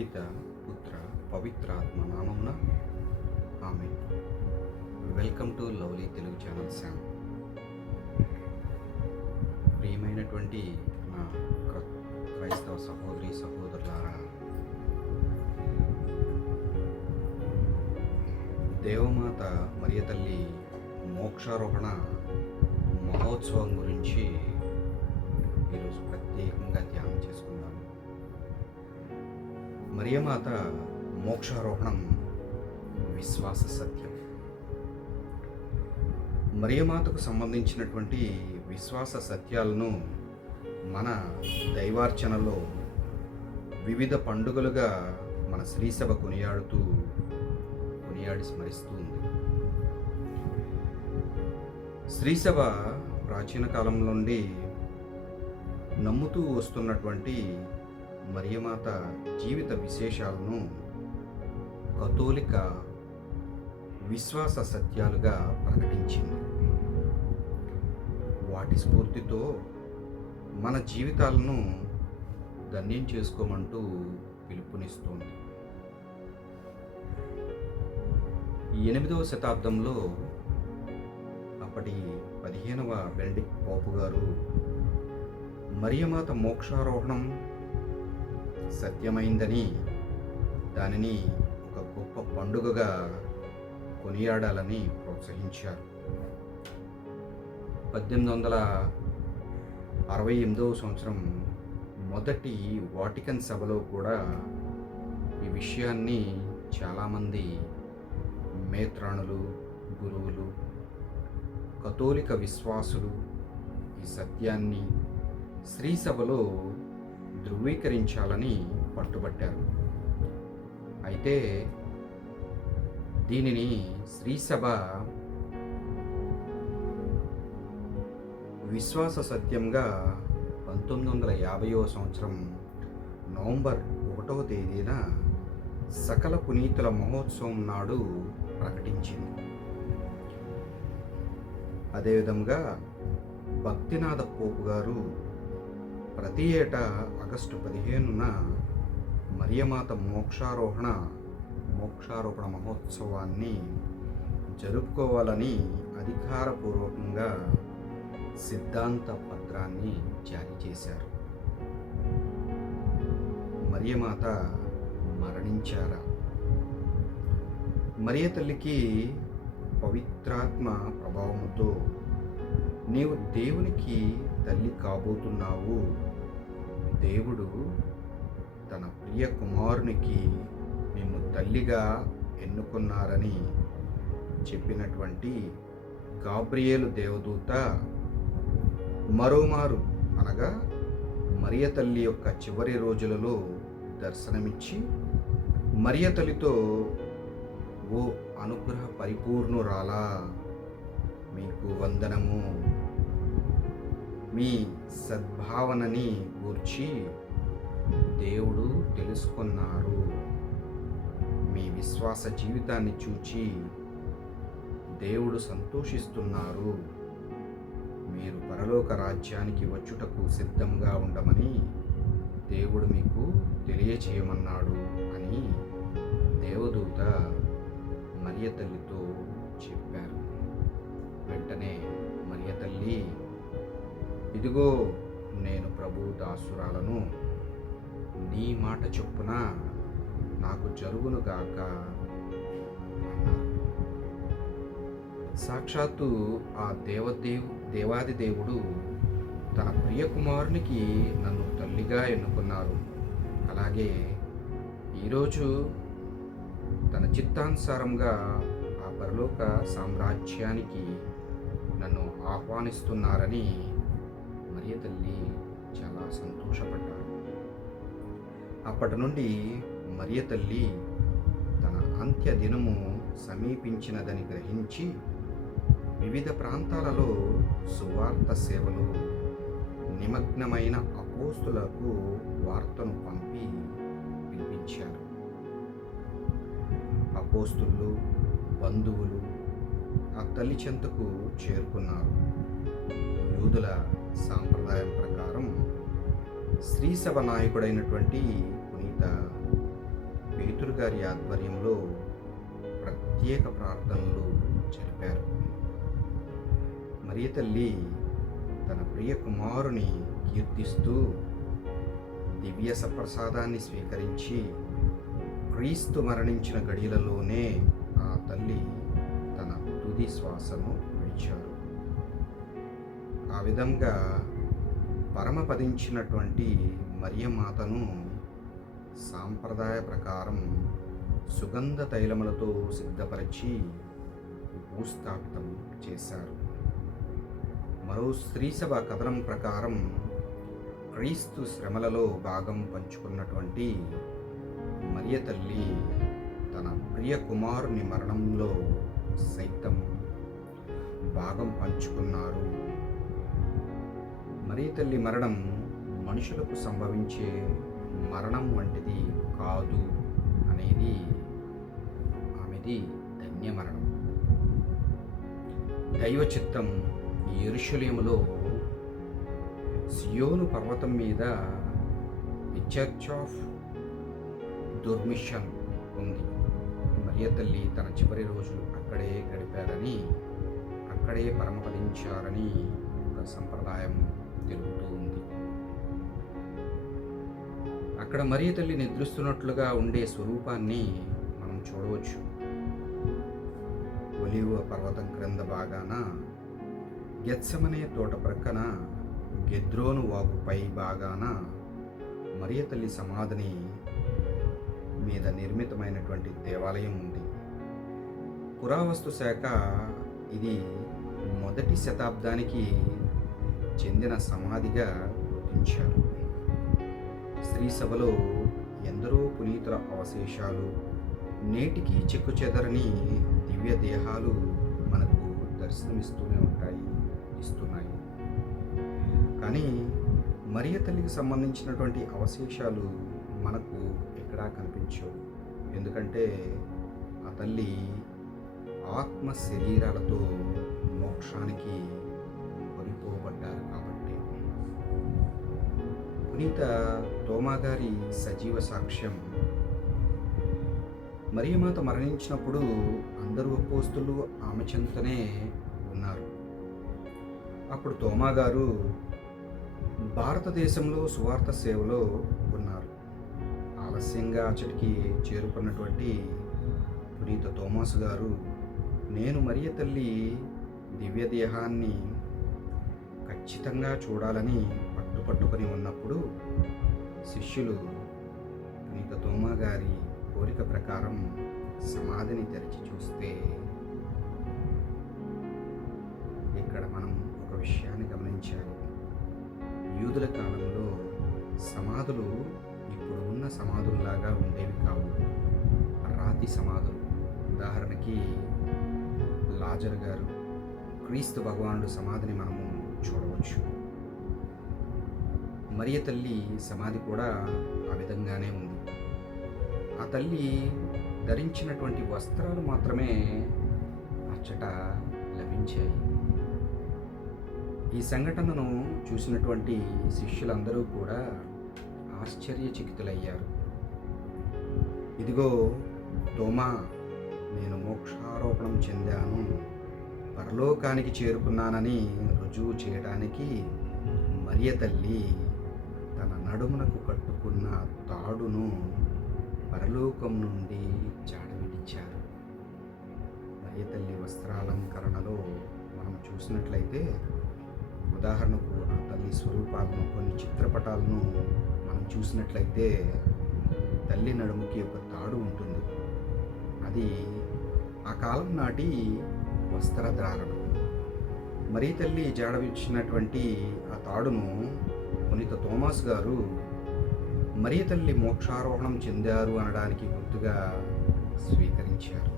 పిత పుత్ర పవిత్రాత్మ నామమున ఆమె welcome to lovely Telugu channel Sam ప్రియమైనటువంటి నా క్రైస్తవ సహోదరి సహోదరులారా దేవమాత మరియ తల్లి మోక్షారోహణ మహోత్సవం గురించి ఈరోజు ప్రత్యేకంగా ధ్యానం చేసుకుందాం. మరియమాత మోక్షారోహణం విశ్వాస సత్యం. మరియమాతకు సంబంధించినటువంటి విశ్వాస సత్యాలను మన దైవార్చనలో వివిధ పండుగలుగా మన శ్రీసభ కొనియాడుతూ కొనియాడి స్మరిస్తూ ఉంది. శ్రీసభ ప్రాచీన కాలం నుండి నమ్ముతూ వస్తున్నటువంటి మరియమాత జీవిత విశేషాలను కథోలిక విశ్వాస సత్యాలుగా ప్రకటించింది. వాటి స్ఫూర్తితో మన జీవితాలను ధన్యం చేసుకోమంటూ పిలుపునిస్తోంది. ఎనిమిదవ శతాబ్దంలో అప్పటి పదిహేనవ బెండిక్ పోపు గారు మరియమాత మోక్షారోహణం సత్యమైందని దానిని ఒక గొప్ప పండుగగా కొనియాడాలని ప్రోత్సహించారు. పద్దెనిమిది వందల అరవై ఎనిమిదవ సంవత్సరం మొదటి వాటికన్ సభలో కూడా ఈ విషయాన్ని చాలామంది మేత్రాణులు గురువులు కథోలిక విశ్వాసులు ఈ సత్యాన్ని శ్రీసభలో ధృవీకరించాలని పట్టుబట్టారు. అయితే దీనిని శ్రీసభ విశ్వాస సత్యంగా పంతొమ్మిది వందల యాభైవ సంవత్సరం నవంబర్ ఒకటవ తేదీన సకల పునీతుల మహోత్సవం నాడు ప్రకటించింది. అదేవిధంగా భక్తినాథ పోపు గారు ప్రతి ఏటా ఆగస్టు పదిహేనున మరియమాత మోక్షారోహణ మోక్షారోపణ మహోత్సవాన్ని జరుపుకోవాలని అధికారపూర్వకంగా సిద్ధాంత పత్రాన్ని జారీ చేశారు. మరియమాత మరణించారా? మరియ తల్లికి పవిత్రాత్మ ప్రభావముతో నీవు దేవునికి తల్లి కాబోతున్నావు. దేవుడు తన ప్రియ కుమారునికి నిన్ను తల్లిగా ఎన్నుకున్నారని చెప్పినటువంటి గాబ్రియేలు దేవదూత మరోమారు అనగా మరియ తల్లి యొక్క చివరి రోజులలో దర్శనమిచ్చి మరియ తల్లితో ఓ అనుగ్రహ పరిపూర్ణురాలా మీకు వందనము. మీ సద్భావనని గూర్చి దేవుడు తెలుసుకున్నారు. మీ విశ్వాస జీవితాన్ని చూచి దేవుడు సంతోషిస్తున్నారు. మీరు పరలోక రాజ్యానికి వచ్చుటకు సిద్ధంగా ఉండమని దేవుడు మీకు తెలియచేయమన్నాడు అని దేవదూత మరియ తల్లితో చెప్పారు. వెంటనే మరియ తల్లి ఇదిగో నేను ప్రభు దాసురాలను నీ మాట చొప్పున నాకు జరుగును గాక సాక్షాత్తు ఆ దేవదేవు దేవాది దేవుడు తన ప్రియ కుమారునికి నన్ను తల్లిగా ఎన్నుకున్నారు. అలాగే ఈరోజు తన చిత్తానుసారంగా ఆ పరలోక సామ్రాజ్యానికి నన్ను ఆహ్వానిస్తున్నారని మరియ తల్లి చాలా సంతోషపడ్డారు అప్పటి నుండి మరియ తల్లి తన అంత్య దినము సమీపించినదని గ్రహించి వివిధ ప్రాంతాలలో సువార్త సేవలు నిమగ్నమైన అపోస్తులకు వార్తను పంపి పిలిపించారు అపోస్తులు బంధువులు ఆ తల్లి చెంతకు చేరుకున్నారు. యూదుల సాంప్రదాయం ప్రకారం శ్రీసభ నాయకుడైనటువంటి పునీత పేతురు గారి ఆధ్వర్యంలో ప్రత్యేక ప్రార్థనలు జరిపారు. మరియ తల్లి తన ప్రియ కుమారుని కీర్తిస్తూ దివ్య సప్రసాదాన్ని స్వీకరించి క్రీస్తు మరణించిన గడియలలోనే ఆ తల్లి తన తుది శ్వాసను ఆ విధంగా పరమపదించినటువంటి మరియమాతను సాంప్రదాయ ప్రకారం సుగంధ తైలములతో సిద్ధపరిచి భూస్థాపితం చేశారు. మరో స్త్రీసభ కథనం ప్రకారం క్రీస్తు శ్రమలలో భాగం పంచుకున్నటువంటి మరియ తల్లి తన ప్రియ కుమారుని మరణంలో సైతం భాగం పంచుకున్నారు. మరీ తల్లి మరణం మనుషులకు సంభవించే మరణం వంటిది కాదు అనేది ఆమెది ధన్య మరణం దైవ చిత్తం ఎరుషులేములో సియోను పర్వతం మీద ది చర్చ్ ఆఫ్ దుర్మిషన్ ఉంది. మరియ తల్లి తన చివరి రోజులు అక్కడే గడిపారని అక్కడే పరమపదించారని ఒక సంప్రదాయం తెలుపుతూ ఉంది అక్కడ మరియ తల్లి నిద్రిస్తున్నట్లుగా ఉండే స్వరూపాన్ని మనం చూడవచ్చు. ఒలివ పర్వతం క్రింద భాగాన గెత్సమనే తోట ప్రక్కన గెద్రోను వాగు పై భాగాన మరియ తల్లి సమాధిని మీద నిర్మితమైనటువంటి దేవాలయం ఉంది. పురావస్తు శాఖ ఇది మొదటి శతాబ్దానికి చెందిన సమాధిగా గుర్తించారు. స్త్రీ సభలో ఎందరో పునీతుల అవశేషాలు నేటికి చెక్కు చెదరని దివ్య దేహాలు మనకు దర్శనమిస్తూనే ఉంటాయి ఇస్తున్నాయి. కానీ మరియ తల్లికి సంబంధించినటువంటి అవశేషాలు మనకు ఎక్కడా కనిపించవు. ఎందుకంటే ఆ తల్లి ఆత్మ శరీరాలతో మోక్షానికి పునీత తోమాగారి సజీవ సాక్ష్యం. మరియమాత మరణించినప్పుడు అందరూ అపోస్తులు ఆమె చెంతనే ఉన్నారు. అప్పుడు తోమాగారు భారతదేశంలో సువార్త సేవలో ఉన్నారు. ఆలస్యంగా అచ్చటికి చేరుకున్నటువంటి పునీత తోమాస్ గారు నేను మరియ తల్లి దివ్య దేహాన్ని ఖచ్చితంగా చూడాలని పట్టుకొని ఉన్నప్పుడు శిష్యులు పునీత తోమా గారి కోరిక ప్రకారం సమాధిని తెరిచి చూస్తే ఇక్కడ మనం ఒక విషయాన్ని గమనించాలి. యూదుల కాలంలో సమాధులు ఇప్పుడు ఉన్న సమాధుల్లాగా ఉండేవి కావు. రాతి సమాధులు. ఉదాహరణకి లాజర్ గారు క్రీస్తు భగవానుడు సమాధిని మనము చూడవచ్చు. మరియ తల్లి సమాధి కూడా ఆ విధంగానే ఉంది. ఆ తల్లి ధరించినటువంటి వస్త్రాలు మాత్రమే అచ్చట లభించాయి. ఈ సంఘటనను చూసినటువంటి శిష్యులందరూ కూడా ఆశ్చర్యచకితులయ్యారు. ఇదిగో తోమా నేను మోక్షారోపణం చెందాను. పరలోకానికి చేరుకున్నానని రుజువు చేయడానికి మరియ తల్లి నడుమునకు కట్టుకున్న తాడును పరలోకం నుండి జాడవిడిచారు. మరియ తల్లి వస్త్రాలంకరణలో మనం చూసినట్లయితే ఉదాహరణకు ఆ తల్లి స్వరూపాలను కొన్ని చిత్రపటాలను మనం చూసినట్లయితే తల్లి నడుముకి ఒక తాడు ఉంటుంది. అది ఆ కాలం నాటి వస్త్రధారణ. మరీ తల్లి జాడవిచ్చినటువంటి ఆ తాడును పునీత థోమాస్ గారు మరీ తల్లి మోక్షారోహణం చెందారు అనడానికి గుర్తుగా స్వీకరించారు.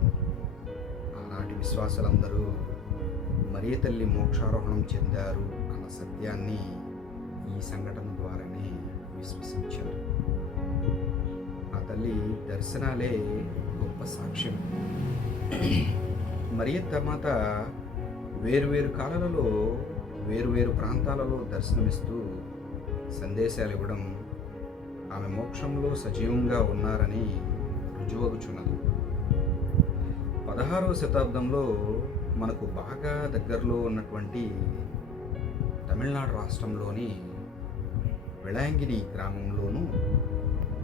ఆనాటి విశ్వాసులందరూ మరీ తల్లి మోక్షారోహణం చెందారు అన్న సత్యాన్ని ఈ సంఘటన ద్వారానే విశ్వసించారు. ఆ తల్లి దర్శనాలే గొప్ప సాక్ష్యం. మరియ తర్వాత వేరువేరు కాలాలలో వేరువేరు ప్రాంతాలలో దర్శనమిస్తూ సందేశాలు ఇవ్వడం ఆమె మోక్షంలో సజీవంగా ఉన్నారని రుజువగుచున్నది పదహారవ శతాబ్దంలో మనకు బాగా దగ్గరలో ఉన్నటువంటి తమిళనాడు రాష్ట్రంలోని వెళాంగిని గ్రామంలోను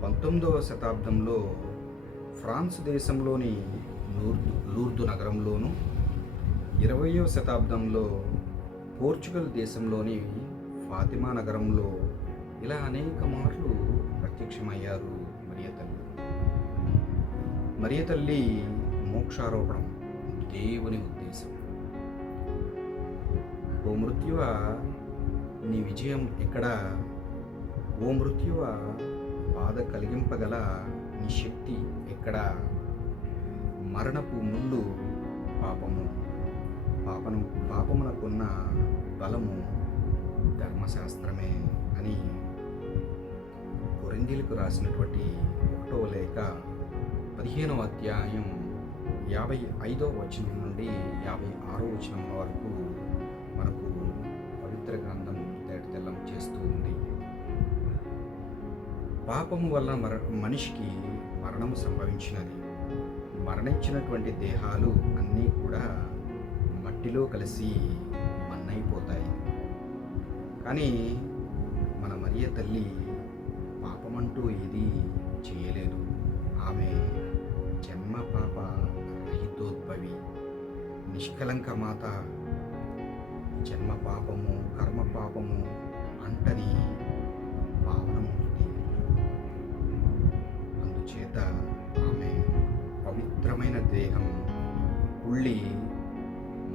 పంతొమ్మిదవ శతాబ్దంలో ఫ్రాన్స్ దేశంలోని లూర్దు లూర్దు నగరంలోను ఇరవయవ శతాబ్దంలో పోర్చుగల్ దేశంలోని ఫాతిమా నగరంలో ఇలా అనేక మార్లు ప్రత్యక్షమయ్యారు మరియ తల్లి. మరియ తల్లి మోక్షారోపణం దేవుని ఉద్దేశం. ఓ మృత్యువ నీ విజయం ఎక్కడ? ఓ మృత్యువ బాధ కలిగింపగల నీ శక్తి ఎక్కడ? మరణపు ముళ్ళు పాపము పాపను పాపమునకున్న బలము ధర్మశాస్త్రమే అని కొరిందీలకు రాసినటువంటి ఒకటో లేఖ పదిహేనవ అధ్యాయం యాభై ఐదో వచనం నుండి యాభై ఆరో వచనం వరకు మనకు పవిత్ర గ్రంథం తేటతెల్లం చేస్తూ ఉంది. పాపము వల్ల మర మనిషికి మరణము సంభవించినది. మరణించినటువంటి దేహాలు అన్నీ కూడా మట్టిలో కలిసి మన్నైపోతాయి. కానీ మన మరియ తల్లి పాపమంటూ ఏది చేయలేదు. ఆమె జన్మ పాప రహితోద్భవి. నిష్కలంక మాత జన్మ పాపము కర్మ పాపము అంటని పావనమూర్తి. అందుచేత ఆమె పవిత్రమైన దేహం కుళ్ళి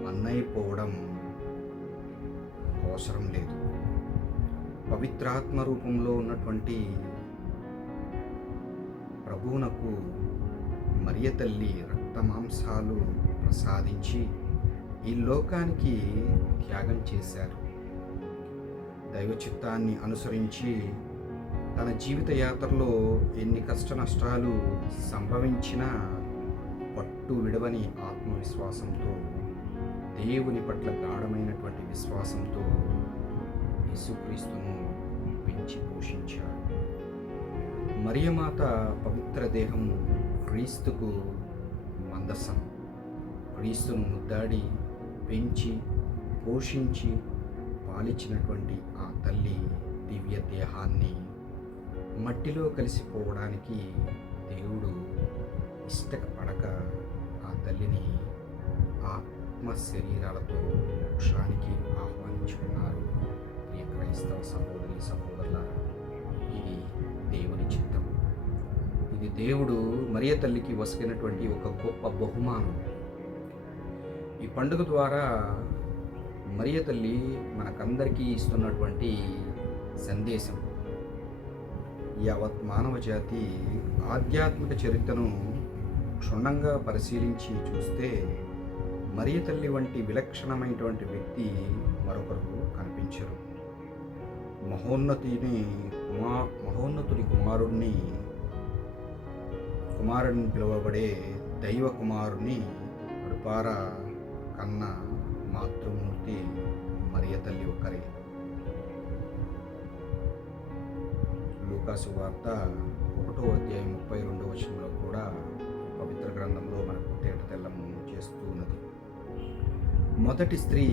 మన్నైపోవడం అవసరం లేదు. పవిత్రాత్మ రూపంలో ఉన్నటువంటి ప్రభువునకు మరియ తల్లి రక్తమాంసాలు ప్రసాదించి ఈ లోకానికి త్యాగం చేశారు. దైవ చిత్తాన్ని అనుసరించి తన జీవిత యాత్రలో ఎన్ని కష్ట నష్టాలు సంభవించినా పట్టు విడవని ఆత్మవిశ్వాసంతో దేవుని పట్ల గాఢమైనటువంటి విశ్వాసంతో యేసుక్రీస్తును పెంచి పోషించాడు. మరియమాత పవిత్ర దేహం క్రీస్తుకు మందసం. క్రీస్తును ముద్దాడి పెంచి పోషించి పాలించినటువంటి ఆ తల్లి దివ్య దేహాన్ని మట్టిలో కలిసిపోవడానికి దేవుడు ఇష్టపడక ఆ తల్లిని ఆత్మ శరీరాలతో మోక్షానికి ఆహ్వానించుకున్నారు. క్రైస్తవ సహోదరి సహోదరుల ఇది దేవుని చిత్తం. ఇది దేవుడు మరియ తల్లికి వసిగినటువంటి ఒక గొప్ప బహుమానం. ఈ పండుగ ద్వారా మరియ తల్లి మనకందరికీ ఇస్తున్నటువంటి సందేశం. యావత్ మానవ జాతి ఆధ్యాత్మిక చరిత్రను క్షుణ్ణంగా పరిశీలించి చూస్తే మరియ తల్లి వంటి విలక్షణమైనటువంటి వ్యక్తి మరొకరు కనిపించరు. మహోన్నతిని కుమా మహోన్నతుని కుమారుణ్ణి కుమారుడిని పిలువబడే దైవ కుమారుని అడుపార కన్న మాతృమూర్తి మరియ తల్లి ఒక్కరే. లూకాసు వార్త ఒకటో అధ్యాయం ముప్పై రెండో వచనంలో కూడా పవిత్ర గ్రంథంలో మనకు తేట తెల్లము చేస్తూ ఉన్నది మొదటి స్త్రీ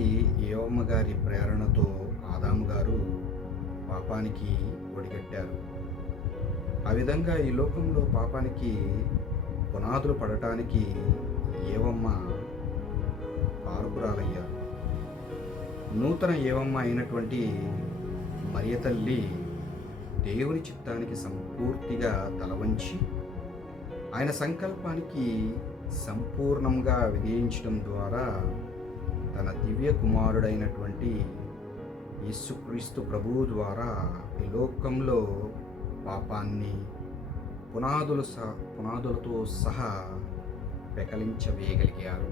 యోమ గారి ప్రేరణతో ఆదాము గారు పాపానికి ఒడిగట్టారు. ఆ విధంగా ఈ లోకంలో పాపానికి పునాదులు పడటానికి ఏవమ్మ కారకురాలయ్యారు నూతన ఏవమ్మ అయినటువంటి మరియ తల్లి దేవుని చిత్తానికి సంపూర్తిగా తలవంచి ఆయన సంకల్పానికి సంపూర్ణంగా విధించడం ద్వారా తన దివ్య కుమారుడైనటువంటి యేసుక్రీస్తు ప్రభువు ద్వారా ఈ లోకంలో పాపాన్ని పునాదులు సహ పునాదులతో సహా పెకలించవేయగలిగారు.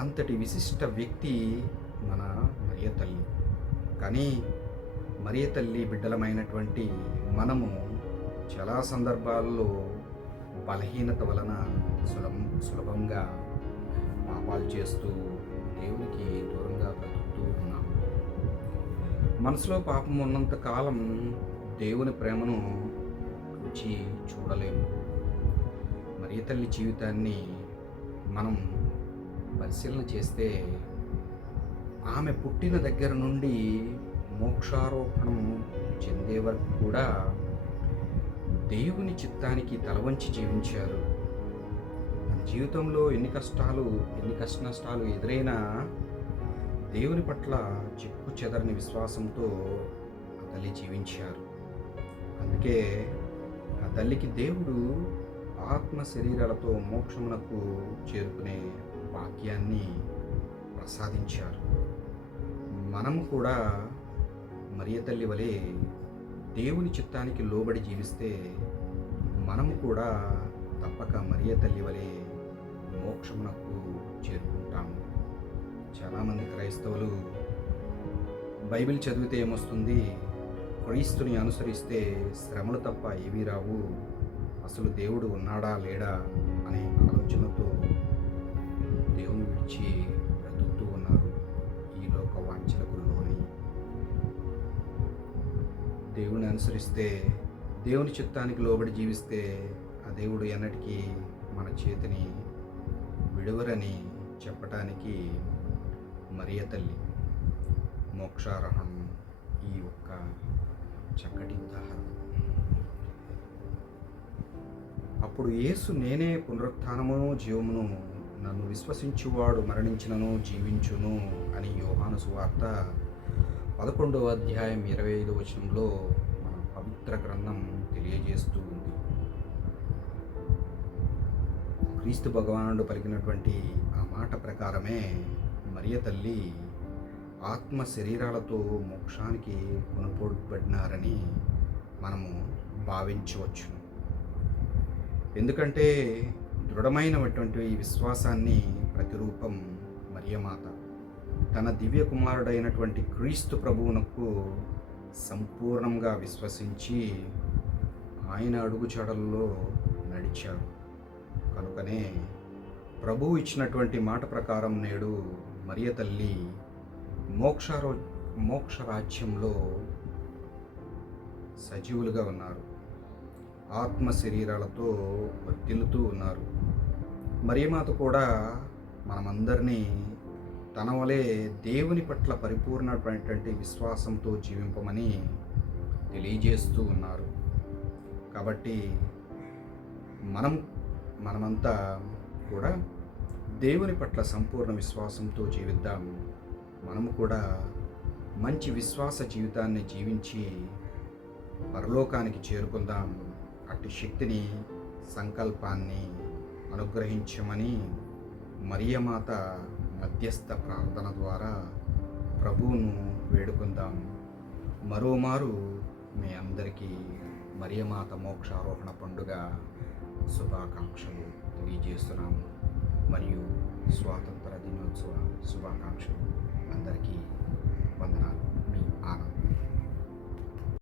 అంతటి విశిష్ట వ్యక్తి మన మరియ తల్లి. కానీ మరియ తల్లి బిడ్డలమైనటువంటి మనము చాలా సందర్భాల్లో బలహీనత వలన సులభం సులభంగా పాపాలు చేస్తూ దేవునికి దూరం మనసులో పాపం ఉన్నంత కాలం దేవుని ప్రేమను రుచి చూడలేము. మరి తల్లి జీవితాన్ని మనం పరిశీలన చేస్తే ఆమె పుట్టిన దగ్గర నుండి మోక్షారోపణం చెందే వరకు కూడా దేవుని చిత్తానికి తలవంచి జీవించారు. తన జీవితంలో ఎన్ని కష్టాలు ఎన్ని కష్ట నష్టాలు ఎదురైనా దేవుని పట్ల చెక్కు చెదరని విశ్వాసంతో ఆ తల్లి జీవించారు. అందుకే ఆ తల్లికి దేవుడు ఆత్మ శరీరాలతో మోక్షమునకు చేరుకునే వాక్యాన్ని ప్రసాదించారు. మనము కూడా మరియ తల్లి వలె దేవుని చిత్తానికి లోబడి జీవిస్తే మనము కూడా తప్పక మరియ తల్లి వలె మోక్షమునకు చేరుకు చాలామంది క్రైస్తవులు బైబిల్ చదివితే ఏమొస్తుంది? క్రీస్తుని అనుసరిస్తే శ్రమలు తప్ప ఏవీ రావు. అసలు దేవుడు ఉన్నాడా? లేడా? అనే ఆలోచనతో దేవుని విడిచి బ్రతుకుతూ ఉన్నారు ఈ లోక వాంఛలకు లోని దేవుని అనుసరిస్తే దేవుని చిత్తానికి లోబడి జీవిస్తే ఆ దేవుడు ఎన్నటికీ మన చేతిని విడవరని చెప్పటానికి మరియ తల్లి. మోక్షారహణం ఈ ఒక్క చక్కటి ఉదాహరణ. అప్పుడు యేసు నేనే పునరుత్థానమును జీవమును నన్ను విశ్వసించువాడు మరణించినను జీవించును అని యోహాను సువార్త పదకొండవ అధ్యాయం ఇరవై ఐదు వచనంలో మన పవిత్ర గ్రంథం తెలియజేస్తూ ఉంది. క్రీస్తు భగవానుడు పలికినటువంటి ఆ మాట ప్రకారమే మరియ తల్లి ఆత్మ శరీరాలతో మోక్షానికి కొనుపోబడినారని మనము భావించవచ్చు ఎందుకంటే దృఢమైనటువంటి ఈ విశ్వాసాన్ని ప్రతిరూపం మరియమాత తన దివ్య కుమారుడైనటువంటి క్రీస్తు ప్రభువునకు సంపూర్ణంగా విశ్వసించి ఆయన అడుగుచాడల్లో నడిచాడు. కనుకనే ప్రభువు ఇచ్చినటువంటి మాట ప్రకారం నేడు మరియ తల్లి మోక్షారో మోక్ష రాజ్యంలో సజీవులుగా ఉన్నారు. ఆత్మ శరీరాలతో వర్తిల్లుతూ ఉన్నారు. మరియమాత కూడా మనమందరినీ తన వలె దేవుని పట్ల పరిపూర్ణమైనటువంటి విశ్వాసంతో జీవింపమని తెలియజేస్తూ ఉన్నారు. కాబట్టి మనం మనమంతా కూడా దేవుని పట్ల సంపూర్ణ విశ్వాసంతో జీవిద్దాం. మనము కూడా మంచి విశ్వాస జీవితాన్ని జీవించి పరలోకానికి చేరుకుందాం. అట్టి శక్తిని సంకల్పాన్ని అనుగ్రహించమని మరియమాత మధ్యస్థ ప్రార్థన ద్వారా ప్రభువును వేడుకుందాం. మరోమారు మీ అందరికీ మరియమాత మోక్షారోహణ పండుగ శుభాకాంక్షలు తెలియజేస్తున్నాము. మరియు స్వాతంత్ర దినోత్సవ శుభాకాంక్షలు. అందరికీ వందనాలు.